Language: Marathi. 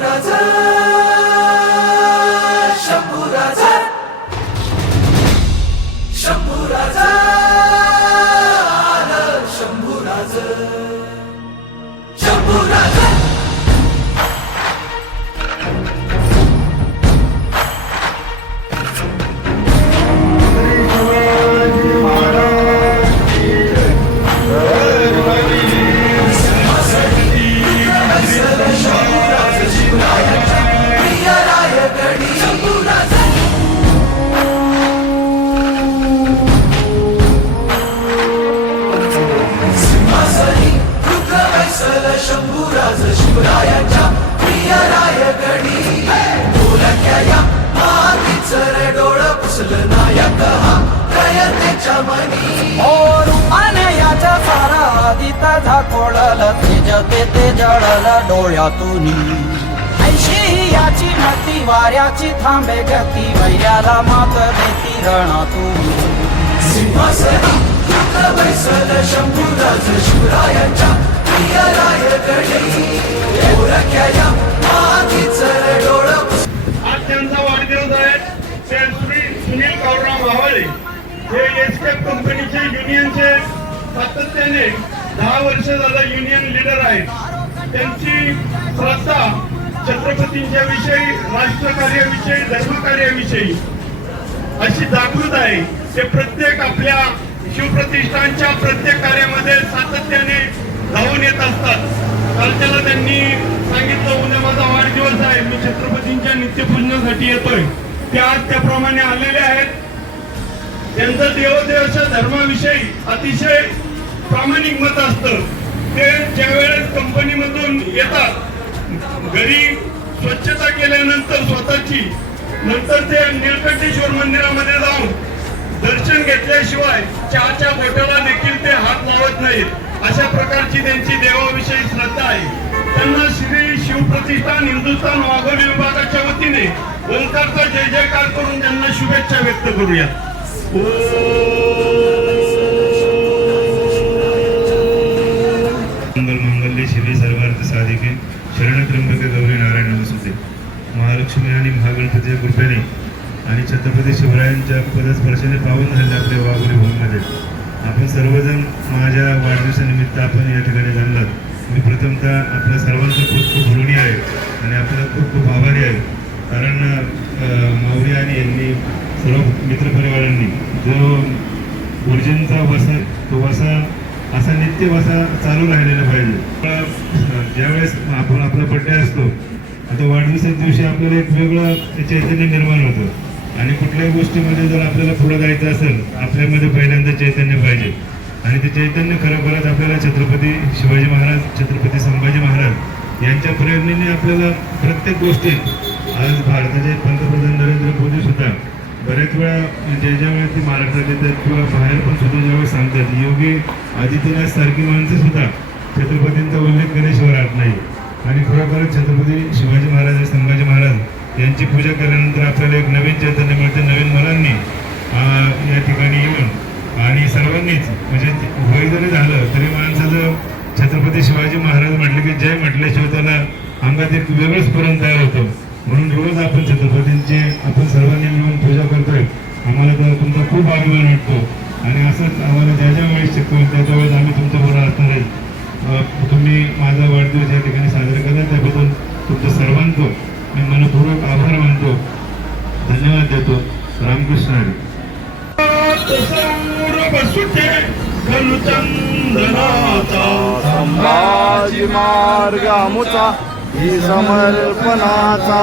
शंभूराज असल नायक हा प्रयतेच्या मनी ओ रूपाने याच्या सारा आदिता झाकोळल तेज ते ते जळल डोळ्यातून. ऐशी याची मती वाऱ्याची थांबे गती वैऱ्याला मात देती रणातून. सिंहासनी रुद्र वैसल शंभूराज शिवरायाच्या प्रियराय गणी बोलक्या कंपनीचे युनियनचे सातत्याने दहा वर्ष झालं युनियन लीडर आहेत. त्यांची श्रद्धा छत्रपतींच्या विषयी राष्ट्रकार्याविषयी धर्मकार्याविषयी अशी जागृत आहे. ते प्रत्येक आपल्या शिवप्रतिष्ठानच्या प्रत्येक कार्यामध्ये सातत्याने धावून येत असतात. कालच्याला त्यांनी सांगितलं उद्या माझा वाढदिवस आहे. मी छत्रपतींच्या नित्यपूजनासाठी येतोय. ते आज त्याप्रमाणे आलेले आहेत. त्यांचं देवदेवाच्या धर्माविषयी अतिशय प्रामाणिक मत असतं. ते ज्या वेळेस कंपनीमधून येतात घरी स्वच्छता केल्यानंतर स्वतःची नंतर ते निळकंठेश्वर मंदिरामध्ये जाऊन दर्शन घेतल्याशिवाय चहाच्या बोटाला देखील ते हात लावत नाहीत. अशा प्रकारची त्यांची देवाविषयी श्रद्धा आहे. त्यांना श्री शिवप्रतिष्ठान हिंदुस्थान वाघोली विभागाच्या वतीने ओंकारचा जय जयकार करून त्यांना शुभेच्छा व्यक्त करूया मंगल मांगल्य शिवे सर्वार्थ साधिके शरण त्र्यंबके गौरी नारायण नमस्ते. महालक्ष्मी आणि महागणपतीच्या कृपेने आणि छत्रपती शिवरायांच्या पदस्पर्शाने पावन झाले आपल्या वाघोली भूमीमध्ये आपण सर्वजण माझ्या वाढदिवसानिमित्त आपण या ठिकाणी जमलात मी प्रथमतः आपल्या सर्वांचं खूप खूप ऋणी आहे आणि आपल्याला खूप खूप आभारी आहे. कारण माऊरी आणि यांनी सर्व मित्रपरिवारांनी जो गुरुजींचा वसा तो वसा असा नित्य वसा चालू राहिलेला पाहिजे. ज्यावेळेस आपण आपला बड्डे असतो आता वाढदिवसाच्या दिवशी आपल्याला एक वेगळं चैतन्य निर्माण होतं. आणि कुठल्याही गोष्टीमध्ये जर आपल्याला पुढे जायचं असेल आपल्यामध्ये पहिल्यांदा चैतन्य पाहिजे. आणि ते चैतन्य खरोखरच आपल्याला छत्रपती शिवाजी महाराज छत्रपती संभाजी महाराज यांच्या प्रेरणेने आपल्याला प्रत्येक गोष्टीत आज भारताचे बऱ्याच वेळा ज्या ज्या वेळेस ते महाराष्ट्रात येतात किंवा बाहेर पण सुद्धा ज्यावेळेस सांगतात योगी आदित्यनाथ सारखी माणसं सुद्धा छत्रपतींचा उल्लेख केल्याशिवाय आत नाही. आणि खरोखरच छत्रपती शिवाजी महाराज आणि संभाजी महाराज यांची पूजा केल्यानंतर आपल्याला एक नवीन चैतन्य मिळते नवीन मुलांनी या ठिकाणी येऊन. आणि सर्वांनीच म्हणजे वय जरी झालं तरी माणसाचं छत्रपती शिवाजी महाराज म्हटले की जय म्हटल्याशिवाय त्याला अंगात एक वेगळंच पुरण तयार होतं. म्हणून रोज आपण छत्रपतींचे आपण सर्वांनी मिळून आम्हाला तर तुमचा खूप अभिमान वाटतो. आणि असंच आम्हाला ज्या ज्या वेळेस शिकतो त्या त्या वेळेस आम्ही तुमच्याबरोबर असणार आहे. तुम्ही माझा वाढदिवस या ठिकाणी साजरा करा त्याबद्दल तुमच्या सर्वांचं मी मनपूर्वक आभार मानतो. धन्यवाद देतो. रामकृष्ण संभाजी मार्ग आमुचा समर्पणाचा.